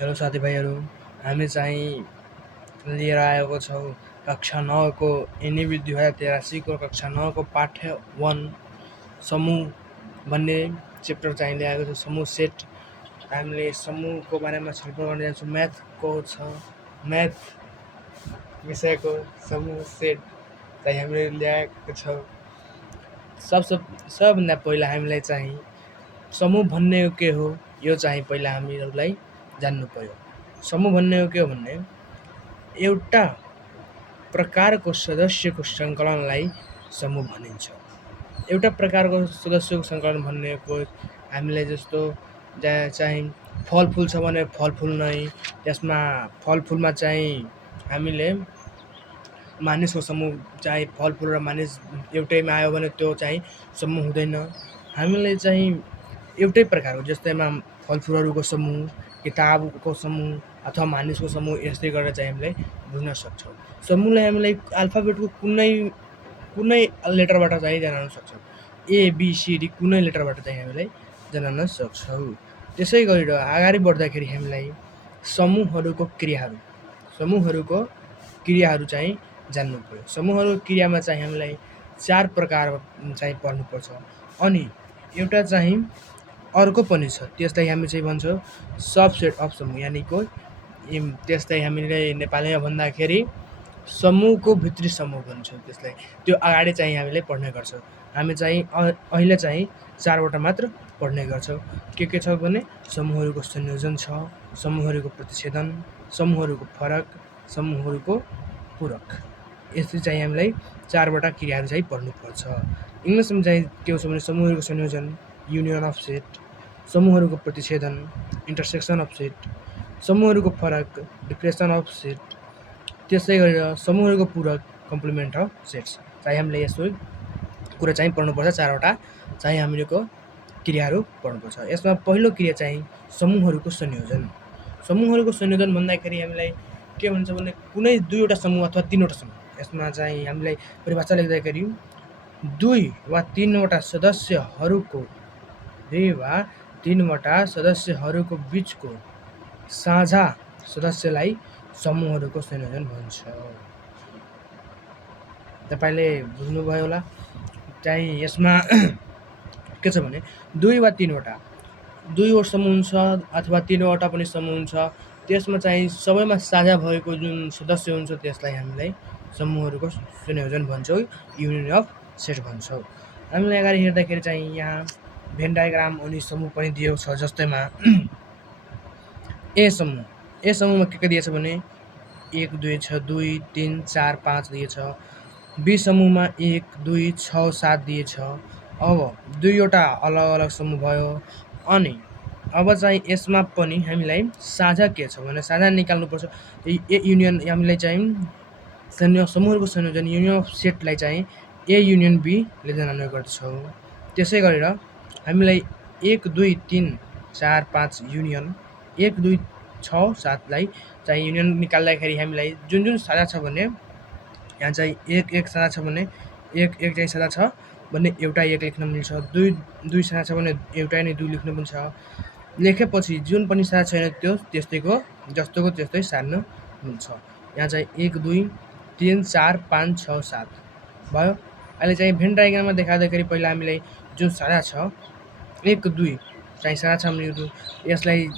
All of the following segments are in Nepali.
हेलो साथीभाइहरू, हामी चाहिँ लिएर आएको छौँ कक्षा 9 को एनइबी 2083 को कक्षा 9 को पाठ्य 1 समूह भन्ने च्याप्टर चाहिँ ल्याएको छ। समूह सेट हामीले समूहको बारेमा छलफल गर्न जान्छौँ। म्याथ विषयको समूह सेट चाहिँ हामीले ल्याएको छौँ। सबभन्दा पहिला हामीलाई चाहिँ समूह भन्ने के हो यो चाहिँ पहिला हामीहरूलाई जान्नु पर्यो। समूह भन्ने के हो भने एउटा प्रकारको सदस्यको सङ्कलनलाई समूह भनिन्छ। एउटा प्रकारको सदस्यको सङ्कलन भनेको हामीले जस्तो चाहिँ फलफुल छ भने फलफुल नै, त्यसमा फलफुलमा चाहिँ हामीले मानिसको समूह चाहिँ फलफुल र मानिस एउटैमा आयो भने त्यो चाहिँ समूह हुँदैन। हामीले चाहिँ एउटै प्रकारको जस्तैमा फलफुलहरूको समूह, किताबको समूह अथवा मानिसको समूह यस्तै गरेर चाहिँ हामीले बुझ्न सक्छौँ। समूहलाई हामीले अल्फाबेटको कुनै लेटरबाट चाहिँ जनाउन सक्छौँ। ABCD कुनै लेटरबाट चाहिँ हामीले जनाउन सक्छौँ। त्यसै गरेर अगाडि बढ्दाखेरि हामीलाई समूहहरूको क्रियाहरू चाहिँ जान्नु पर्यो। समूहहरूको क्रियामा चाहिँ हामीलाई 4 प्रकार चाहिँ पढ्नुपर्छ अनि एउटा चाहिँ अर्को पनि छ, त्यसलाई हामी चाहिँ भन्छौँ सबसेट अफ समूह, यानि त्यसलाई हामीले नेपालीमा भन्दाखेरि समूहको भित्री समूह भन्छौँ। त्यसलाई त्यो अगाडि चाहिँ हामीले पढ्ने गर्छौँ। हामी चाहिँ अहिले चाहिँ 4वटा मात्र पढ्ने गर्छौँ। के छ भने समूहहरूको संयोजन छ, समूहहरूको प्रतिच्छेदन, समूहहरूको फरक, समूहहरूको पूरक। यस्तै चाहिँ हामीलाई 4वटा क्रियाहरू चाहिँ पढ्नुपर्छ। इङ्ग्लिसमा चाहिँ के छ भने समूहहरूको संयोजन युनियन अफ सेट, समूहहरूको प्रतिच्छेदन इन्टरसेक्सन अफ सेट, समूहहरूको फरक डिफ्रेक्सन अफ सेट, त्यसै गरेर समूहहरूको पूरक कम्प्लिमेन्ट अफ सेट्स। चाहिँ हामीले यस्तो कुरा चाहिँ पढ्नुपर्छ। 4वटा चाहिँ हामीहरूको क्रियाहरू पढ्नुपर्छ। यसमा पहिलो क्रिया चाहिँ समूहहरूको संयोजन। समूहहरूको संयोजन भन्दाखेरि हामीलाई के भन्छ भने कुनै 2वटा समूह अथवा 3वटा समूह, यसमा चाहिँ हामीलाई परिभाषा लेख्दाखेरि 2 वा 3वटा सदस्यहरूको बिचको साझा सदस्यलाई समूहहरूको संयोजन भन्छ। तपाईले बुझ्नुभयो होला। चाहिँ यसमा के छ भने 2 वा 3वटा समूह हुन्छ अथवा 3वटा पनि समूह हुन्छ। त्यसमा चाहिँ सबैमा साझा भएको जुन सदस्य हुन्छ त्यसलाई हामीलाई समूहहरूको संयोजन भन्छौँ, युनियन अफ सेट भन्छौँ। हामीले अगाडि हेर्दाखेरि चाहिँ यहाँ भेन डायग्राम अनि समूह पनि दिएको छ। जस्तैमा ए समूहमा के दिएछ भने 1 2 छ, 2 3 4 5 दिएछ। बी समूहमा 1 2 6 7 दिएछ। अब 2वटा अलग अलग समूह भयो। अनि अब चाहिँ यसमा पनि हामीलाई साझा के छ भने साझा निकाल्नुपर्छ। युनियन हामीलाई चाहिँ समूहहरूको संयोजन युनियन अफ सेटलाई चाहिँ ए युनियन बी ले जनाउने गर्दछौँ। त्यसै गरेर हामीलाई 1 2 3 4 5 युनियन 1 2 6 7 लाई चाहिँ युनियन निकाल्दाखेरि हामीलाई जुन साझा छ भने यहाँ चाहिँ 1 1 साझा छ भने 1 1 चाहिँ साझा छ भने एउटा 1 लेख्न मिल्छ। 2 2 साझा छ भने एउटा नै 2 लेख्नु पनि छ। लेखेपछि जुन पनि साझा छैन त्यो जस्तोको त्यस्तै सार्न मिल्छ। यहाँ चाहिँ 1 2 3 4 5 6 7 भयो। अहिले चाहिँ भेन डायग्राममा देखाउँदाखेरि पहिला हामीलाई जुन साझा छ 1 2 चाहिँ साझा छ भने यसलाई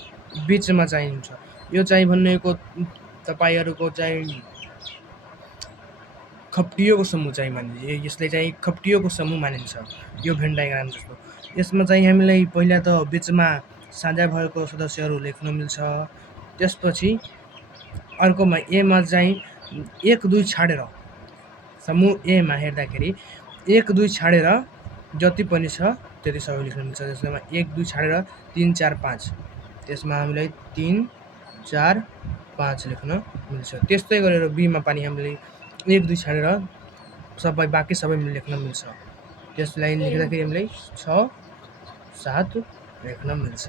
बिचमा चाहिँ हुन्छ। यो चाहिँ भनेको तपाईहरुको चाहिँ खप्टियोको समूह चाहिँ मानिन्छ। यसले चाहिँ खप्टियोको समूह मानिन्छ यो भेन डायग्राम जस्तो। यसमा चाहिँ हामीलाई पहिला त बिचमा साझा भएको सदस्यहरू लेख्न मिल्छ। त्यसपछि अर्कोमा एमा चाहिँ 1 2 छाडेर समूह एमा हेर्दाखेरि 1 2 छाडेर जति पनि छ त्यति सबै लेख्न मिल्छ। जसमा 1 2 छाडेर 3 4 5 त्यसमा हामीलाई 3 4 5 लेख्न मिल्छ। त्यस्तै गरेर बीमा पनि हामीले 1 2 छाडेर बाँकी सबै लेख्न मिल्छ। त्यसलाई लेख्दाखेरि हामीलाई 6 7 लेख्न मिल्छ।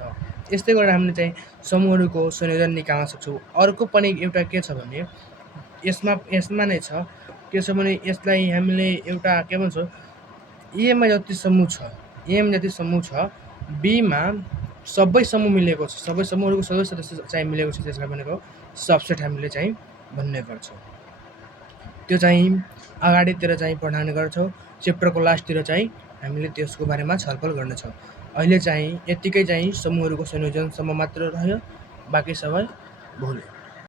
यस्तै गरेर हामीले चाहिँ समूहहरूको संयोजन निकाल्न सक्छौँ। अर्को पनि एउटा के छ भने यसमा नै छ के छ भने यसलाई हामीले एउटा के भन्छौँ एमा जति समूह छ बीमा सबै समूह मिलेको छ, सबै समूहहरूको सबै सदस्य चाहिँ मिलेको छ, त्यसलाई भनेको सबसेट हामीले चाहिँ भन्ने गर्छौँ। त्यो चाहिँ अगाडितिर चाहिँ पढाउने गर्छौँ, च्याप्टरको लास्टतिर चाहिँ हामीले त्यसको बारेमा छलफल गर्नेछौँ। अहिले चाहिँ यत्तिकै चाहिँ समूहहरूको संयोजनसम्म मात्र रह्यो, बाँकी सबै भोलि।